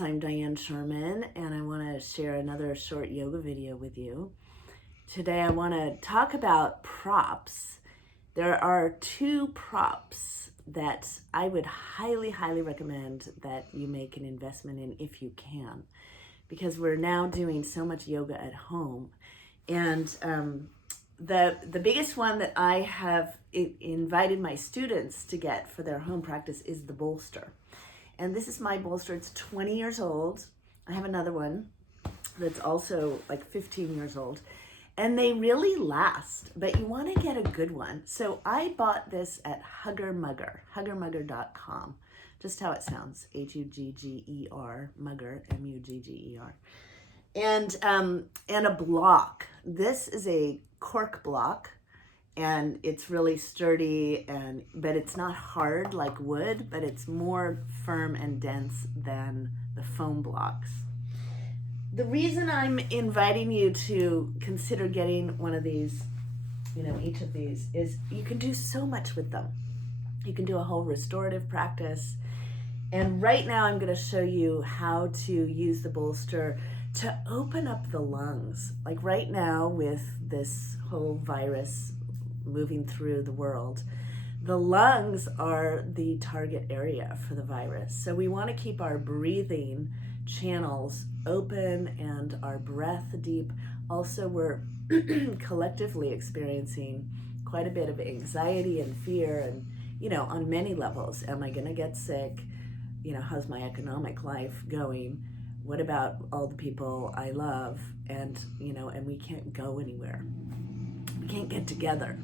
I'm Diane Sherman, and I want to share another short yoga video with you. Today I want to talk about props. There are two props that I would highly recommend that you make an investment in if you can, because we're now doing so much yoga at home. And the biggest one that I have invited my students to get for their home practice is the bolster. And this is my bolster. It's 20 years old. I have another one that's also like 15 years old. And they really last, but you want to get a good one. So I bought this at huggermugger.com. Just how it sounds, Hugger, Mugger, Mugger. And a block. This is a cork block, and it's really sturdy, but it's not hard like wood, but it's more firm and dense than the foam blocks. The reason I'm inviting you to consider getting one of these, each of these, is you can do so much with them. You can do a whole restorative practice. And right now I'm going to show you how to use the bolster to open up the lungs. Like right now with this whole virus moving through the world, the lungs are the target area for the virus. So we want to keep our breathing channels open and our breath deep. Also, we're collectively experiencing quite a bit of anxiety and fear, and on many levels. Am I going to get sick? How's my economic life going? What about all the people I love? And we can't go anywhere. We can't get together.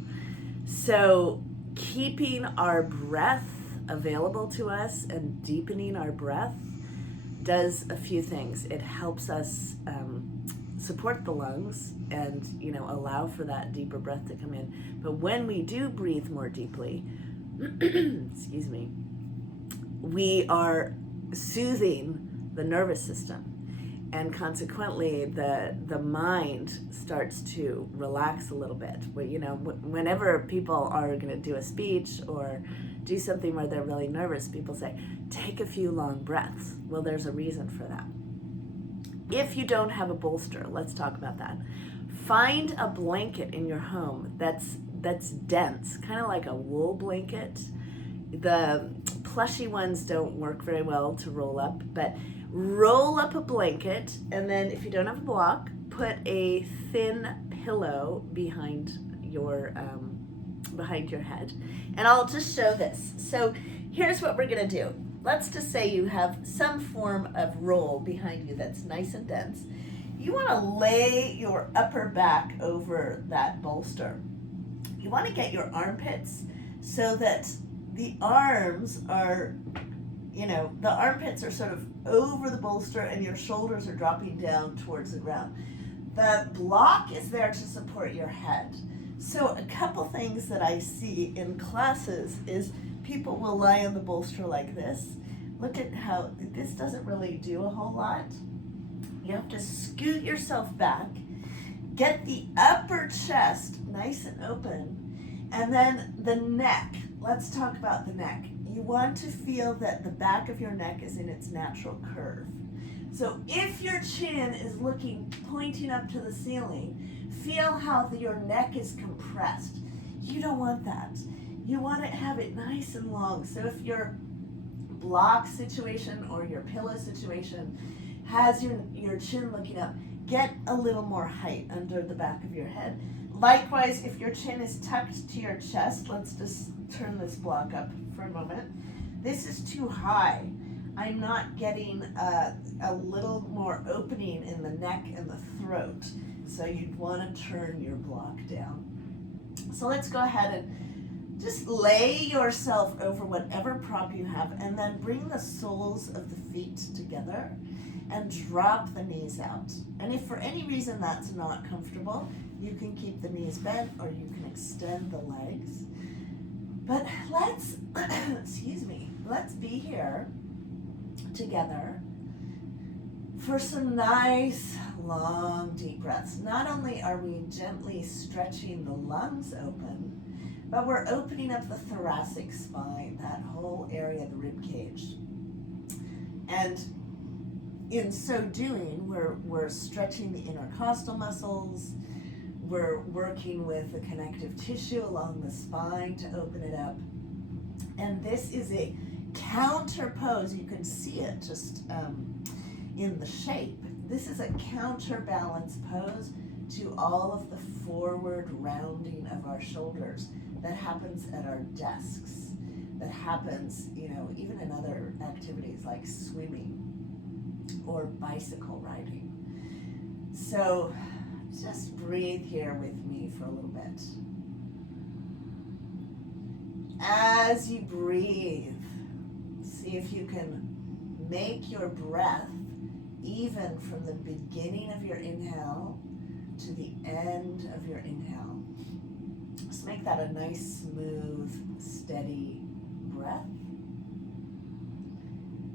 So keeping our breath available to us and deepening our breath does a few things. It helps us support the lungs and allow for that deeper breath to come in. But when we do breathe more deeply, excuse me, we are soothing the nervous system, and consequently the mind starts to relax a little bit. Whenever people are going to do a speech or do something where they're really nervous, people say, take a few long breaths. Well, there's a reason for that. If you don't have a bolster, let's talk about that. Find a blanket in your home that's dense, kind of like a wool blanket. The plushy ones don't work very well to roll up, but roll up a blanket, and then if you don't have a block, put a thin pillow behind your head. And I'll just show this. So here's what we're gonna do. Let's just say you have some form of roll behind you that's nice and dense. You wanna lay your upper back over that bolster. You wanna get your armpits so that the arms are, the armpits are sort of over the bolster and your shoulders are dropping down towards the ground. The block is there to support your head. So a couple things that I see in classes is people will lie on the bolster like this. Look at how this doesn't really do a whole lot. You have to scoot yourself back, get the upper chest nice and open, and then the neck. Let's talk about the neck. You want to feel that the back of your neck is in its natural curve. So if your chin is pointing up to the ceiling, feel how your neck is compressed. You don't want that. You want to have it nice and long. So if your block situation or your pillow situation has your chin looking up, get a little more height under the back of your head. Likewise, if your chin is tucked to your chest, let's just turn this block up for a moment. This is too high. I'm not getting a little more opening in the neck and the throat. So you'd want to turn your block down. So let's go ahead and just lay yourself over whatever prop you have, and then bring the soles of the feet together and drop the knees out. And if for any reason that's not comfortable, you can keep the knees bent or you can extend the legs. But let's, let's be here together for some nice, long, deep breaths. Not only are we gently stretching the lungs open, but we're opening up the thoracic spine, that whole area of the rib cage. And in so doing, we're stretching the intercostal muscles, we're working with the connective tissue along the spine to open it up. And this is a counter pose. You can see it just in the shape. This is a counterbalance pose to all of the forward rounding of our shoulders that happens at our desks, that happens, even in other activities like swimming or bicycle riding. So just breathe here with me for a little bit. As you breathe, see if you can make your breath even from the beginning of your inhale to the end of your inhale. Just make that a nice, smooth, steady breath.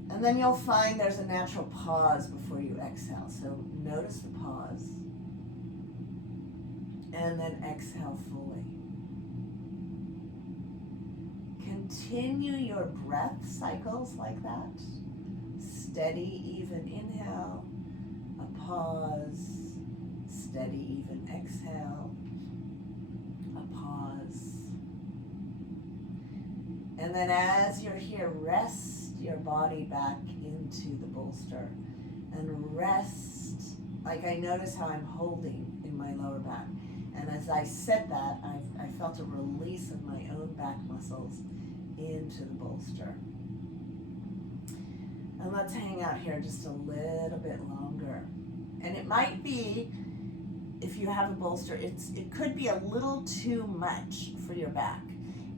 And then you'll find there's a natural pause before you exhale. So notice the pause. And then exhale fully. Continue your breath cycles like that. Steady, even inhale, a pause, steady, even exhale, a pause. And then as you're here, rest your body back into the bolster and rest. Like I notice how I'm holding in my lower back. And as I said that, I felt a release of my own back muscles into the bolster. And let's hang out here just a little bit longer. And it might be, if you have a bolster, it could be a little too much for your back.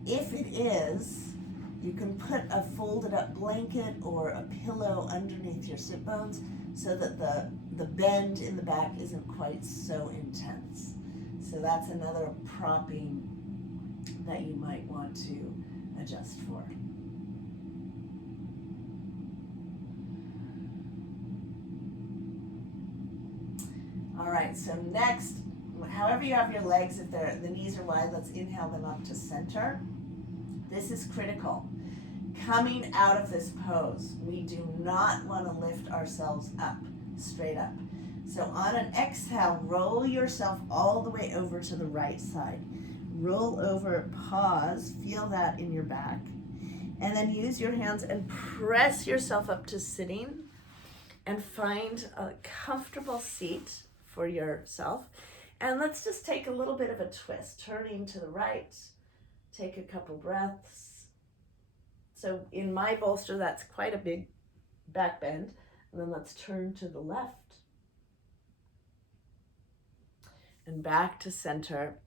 If it is, you can put a folded up blanket or a pillow underneath your sit bones so that the bend in the back isn't quite so intense. So that's another propping that you might want to adjust for. All right, so next, however you have your legs, if the knees are wide, let's inhale them up to center. This is critical. Coming out of this pose, we do not want to lift ourselves up, straight up. So on an exhale, roll yourself all the way over to the right side. Roll over, pause, feel that in your back. And then use your hands and press yourself up to sitting and find a comfortable seat for yourself. And let's just take a little bit of a twist, turning to the right. Take a couple breaths. So in my bolster, that's quite a big back bend. And then let's turn to the left. And back to center.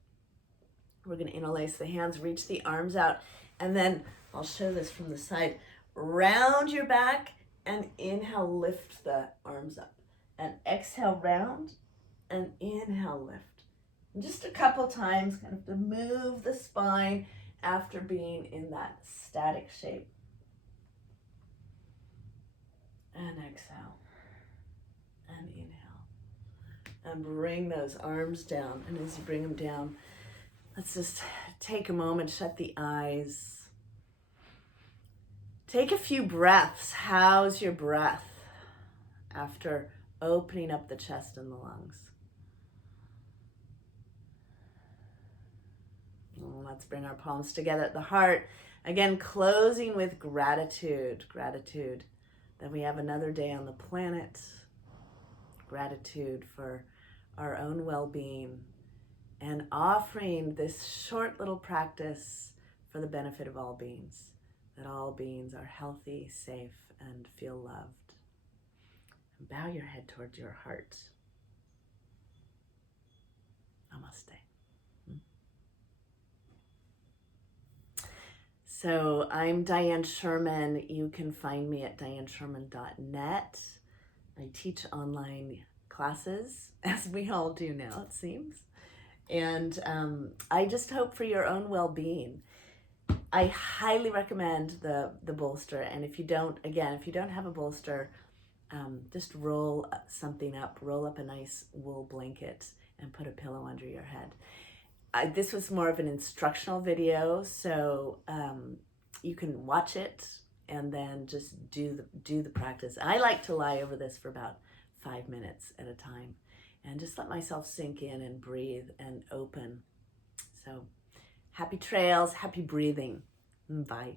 We're going to interlace the hands, reach the arms out, and then I'll show this from the side. Round your back and inhale, lift the arms up. And exhale, round, and inhale, lift. And just a couple times, kind of to move the spine after being in that static shape. And exhale, and inhale. And bring those arms down. And as you bring them down, let's just take a moment, shut the eyes. Take a few breaths. How's your breath after opening up the chest and the lungs? And let's bring our palms together at the heart. Again, closing with gratitude. Gratitude that we have another day on the planet. Gratitude for our own well-being. And offering this short little practice for the benefit of all beings. That all beings are healthy, safe, and feel loved. And bow your head towards your heart. Namaste. So I'm Diane Sherman. You can find me at dianesherman.net. I teach online classes, as we all do now, it seems. And I just hope for your own well-being. I highly recommend the bolster. And if you don't have a bolster, just roll something up, roll up a nice wool blanket and put a pillow under your head. This was more of an instructional video, so you can watch it and then just do the practice. I like to lie over this for about 5 minutes at a time and just let myself sink in and breathe and open. So happy trails, happy breathing. Bye.